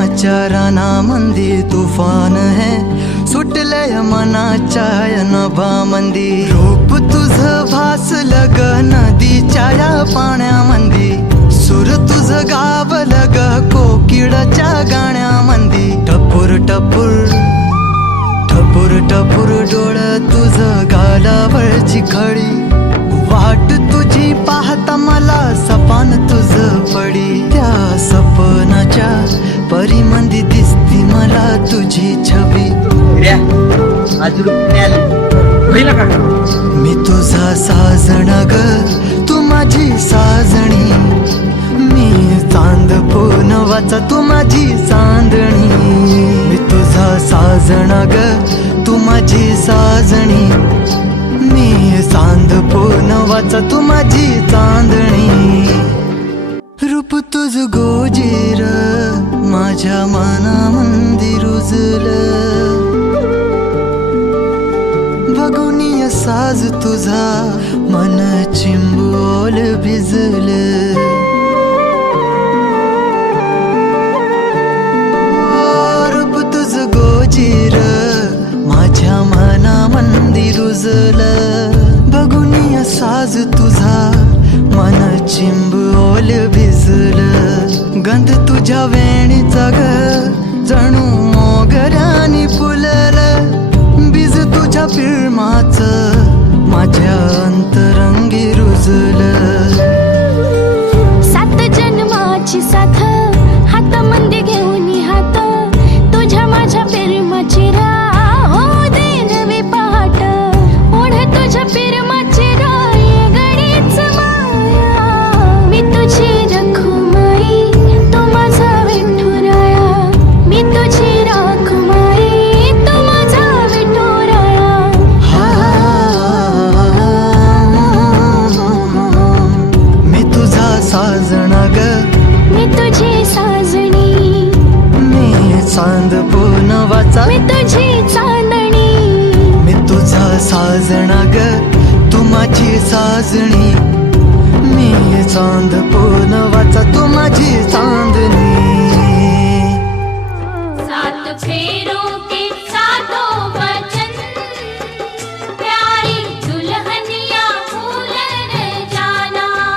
प्रेमाच्या रानामंदी तुफान है सुटलय मनाच्या नभामंदी रूप तुझं भासलं ग नदीच्या या पाण्यामंदी सूर तुझं गावलं ग कोकिळाच्या गाण्यामंदी टपूर टपूर टपूर टपूर डोळं तुझं गालावरची खडी वाट तुझी पाहता मला सपान तुझं पडी त्या सपनाच्या परिमंदी दिसती मला तुझी छबी मी तुझा साजणा ग तू माझी साजणी मी चांद पोनवाचा तू माझी चांदणी मी तुझा साजणा ग तू माझी साजणी मी चांद पोनवाचा तू माझी चांदणी रूप तुझ गोजीर माझ्या मनामंदी रुजलं बघुनिय साज तुझा मन चिंबोल भिजलं रूप तुझ गोजीर माझ्या मनामंदी रुजलं बघुनिय साज तुझा मन चिंबोल भिजलं गंध तुझ्या वेणीचा ग जणू मोगऱ्यानी फुललं बीज तुझ्या प्रेमाचं माझ्या अंतरंगी रुजलं सात जन्माची साथ हातामध्ये घेऊन हात तुझ्या माझ्या प्रेमाची राह हो दे नवी पहाट ओढ तुझ्या प्रेमाची राह ये गडीच माया मी तुझी रखुमाई तू माझा विठुराया मी तुझी रखुमाई तू माझा विठुराया मी तुझा साजणा ग मी तुझी साजणी मी चांद पोनवाचा मी तुझी चांदणी मी तुझा साजणा ग तू माझी साजणी मी चांद पोनवाचा तू माझी चांदणी